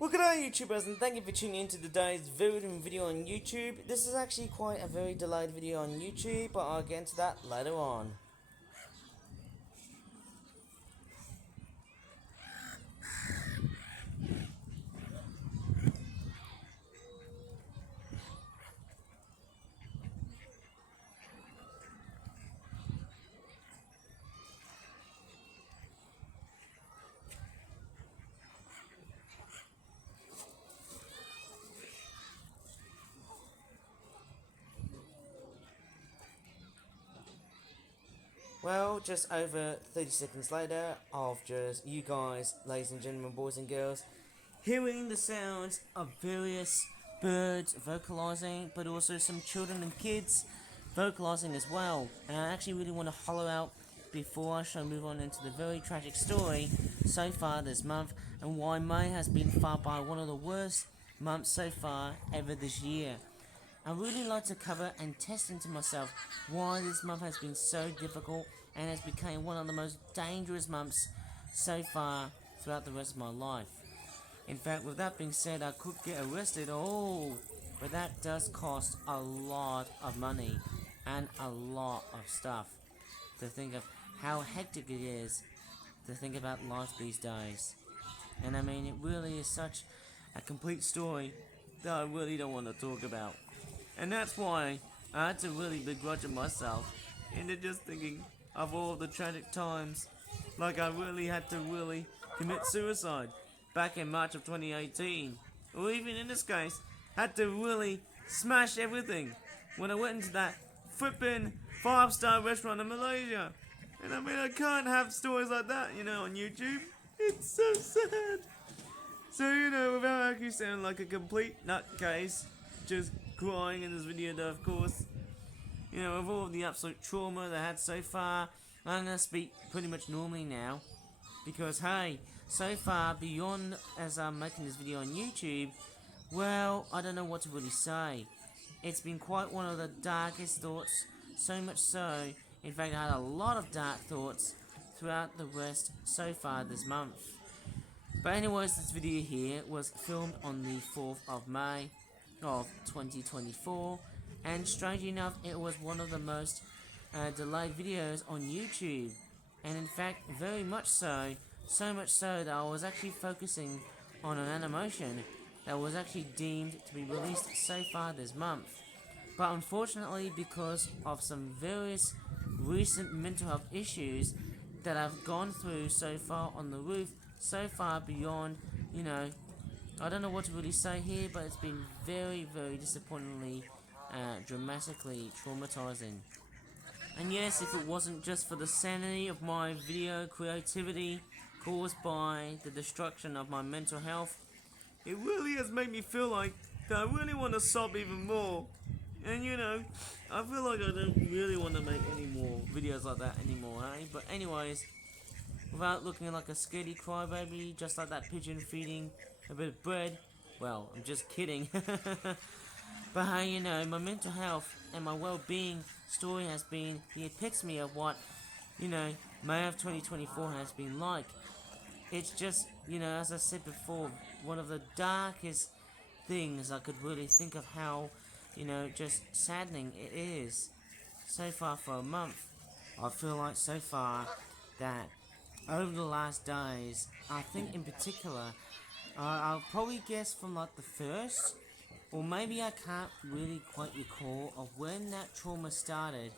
Well, good day, YouTubers, and thank you for tuning in to today's video on YouTube. This is actually quite a very delayed video on YouTube, but I'll get into that later on. Well, just over 30 seconds later of just you guys, ladies and gentlemen, boys and girls, hearing the sounds of various birds vocalizing, but also some children and kids vocalizing as well. And I actually really want to hollow out before I shall move on into the very tragic story so far this month, and why May has been far by one of the worst months so far ever this year. I really like to cover and test into myself why this month has been so difficult and has become one of the most dangerous months so far throughout the rest of my life. In fact, with that being said, I could get arrested, but that does cost a lot of money and a lot of stuff. To think of how hectic it is to think about life these days. And I mean, it really is such a complete story that I really don't want to talk about. And that's why I had to really begrudge myself into just thinking of all of the tragic times. Like I really had to really commit suicide back in March of 2018. Or even in this case, had to really smash everything when I went into that flippin' 5-star restaurant in Malaysia. And I mean, I can't have stories like that, on YouTube. It's so sad. So, without actually sounding like a complete nutcase, just crying in this video though, of course, with all of the absolute trauma that I had so far, I'm going to speak pretty much normally now. Because, hey, so far, beyond as I'm making this video on YouTube, well, I don't know what to really say. It's been quite one of the darkest thoughts, so much so, in fact, I had a lot of dark thoughts throughout the rest so far this month. But anyways, this video here was filmed on the 4th of May of 2024, and strangely enough, it was one of the most delayed videos on YouTube. And in fact, very much so, so much so that I was actually focusing on an animation that was actually deemed to be released so far this month. But unfortunately, because of some various recent mental health issues that I've gone through so far on the roof, so far beyond, I don't know what to really say here, but it's been very, very disappointingly, dramatically traumatizing. And yes, if it wasn't just for the sanity of my video creativity caused by the destruction of my mental health, it really has made me feel like that I really want to sob even more. And I feel like I don't really want to make any more videos like that anymore, hey? But anyways, without looking like a scaredy crybaby, just like that pigeon feeding a bit of bread, well, I'm just kidding. But hey, my mental health and my well-being story has been the epitome of what, May of 2024 has been like. It's just, as I said before, one of the darkest things I could really think of how, just saddening it is. So far for a month, I feel like so far that over the last days, I think in particular, I'll probably guess from like the first, or maybe I can't really quite recall of when that trauma started,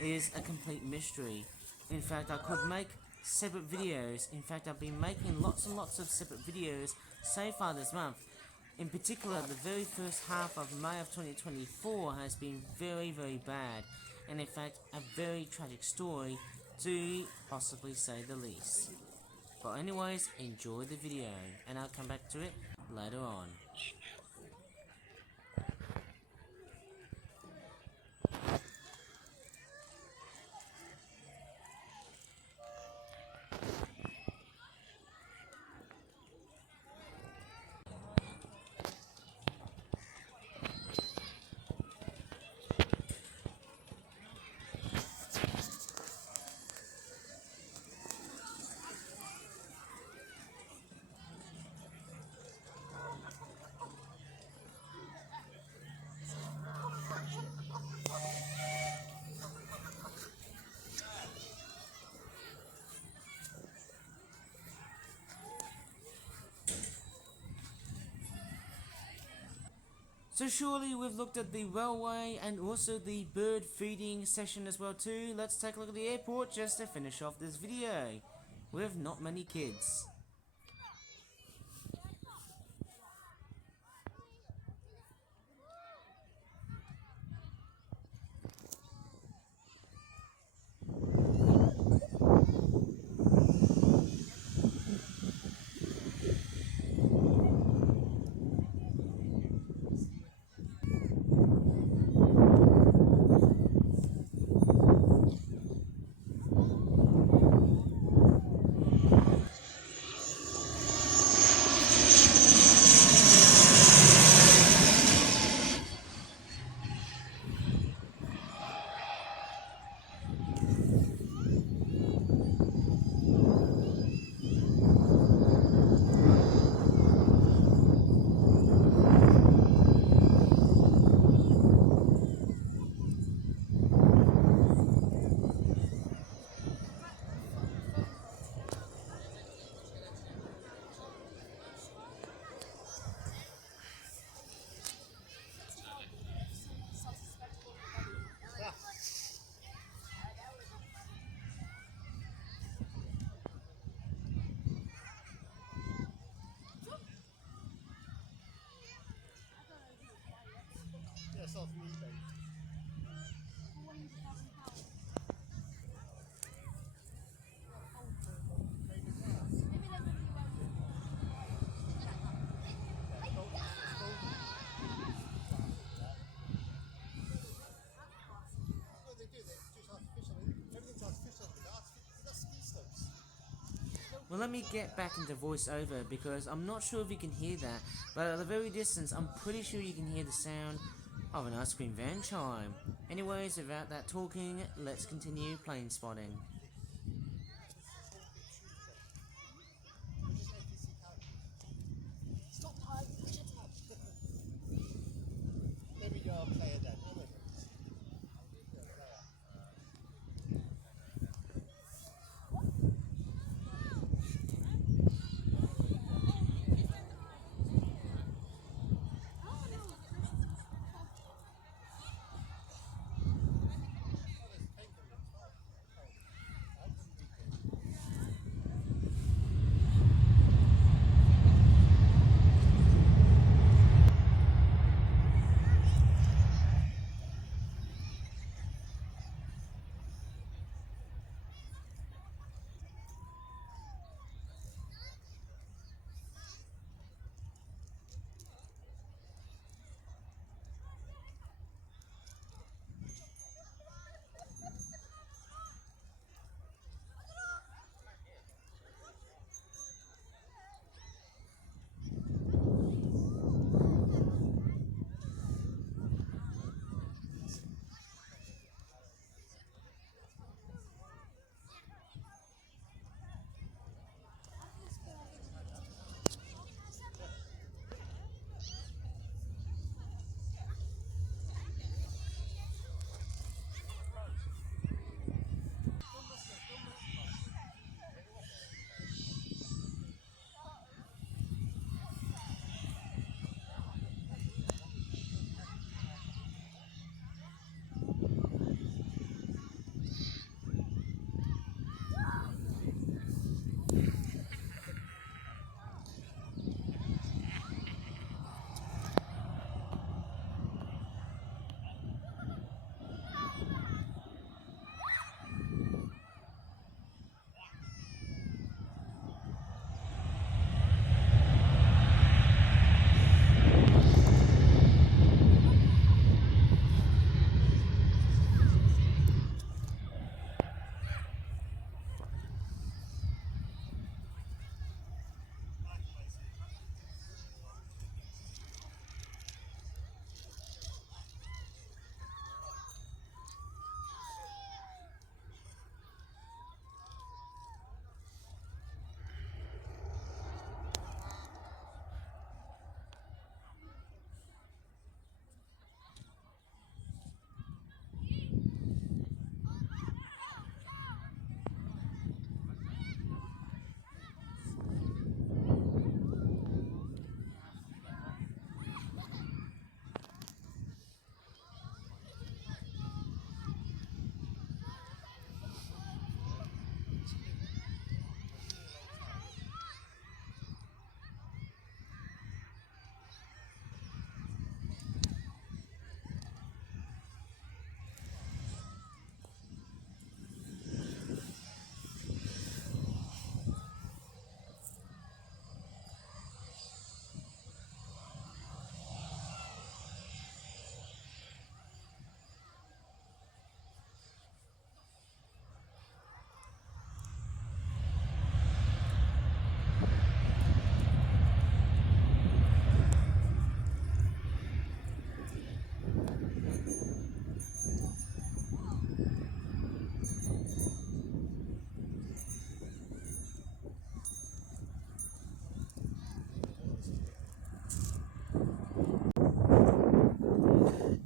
is a complete mystery. In fact, I could make separate videos. In fact, I've been making lots and lots of separate videos so far this month. In particular, the very first half of May of 2024 has been very, very bad. And in fact, a very tragic story, to possibly say the least. But anyways, enjoy the video, and I'll come back to it later on. So surely we've looked at the railway and also the bird feeding session as well too. Let's take a look at the airport just to finish off this video. With not many kids. Well, let me get back into voiceover because I'm not sure if you can hear that, but at the very distance, I'm pretty sure you can hear the sound of an ice cream van chime. Anyways, without that talking, let's continue plane spotting.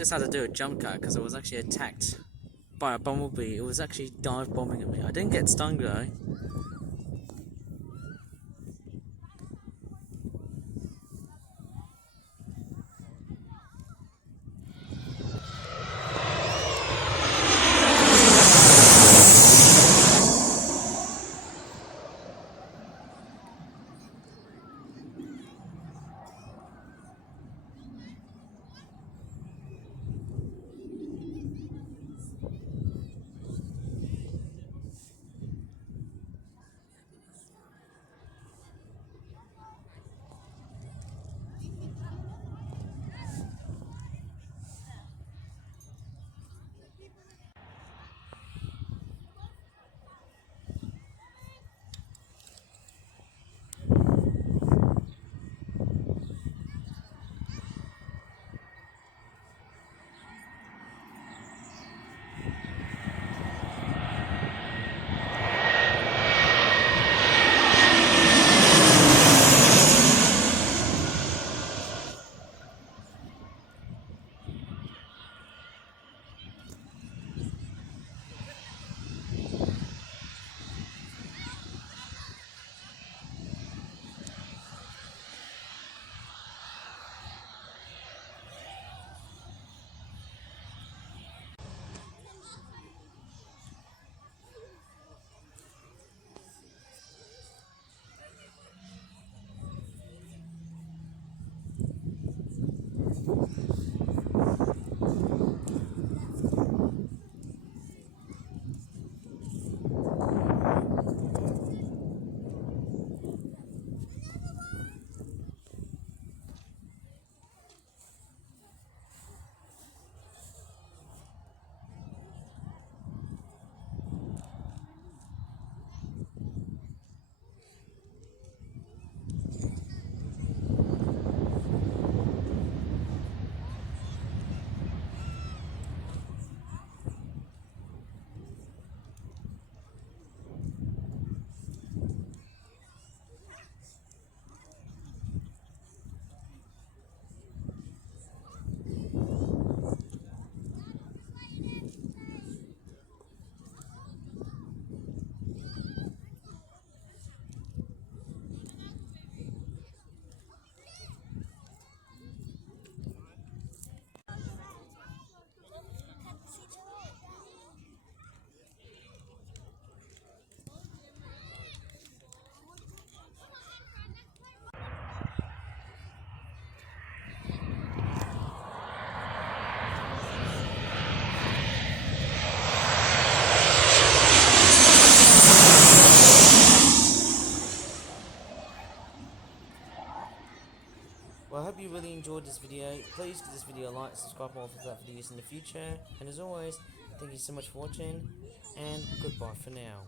Just had to do a jump cut because I was actually attacked by a bumblebee. It was actually dive bombing at me. I didn't get stung though. Well, I hope you really enjoyed this video. Please give this video a like, subscribe more for that videos in the future. And as always, thank you so much for watching, and goodbye for now.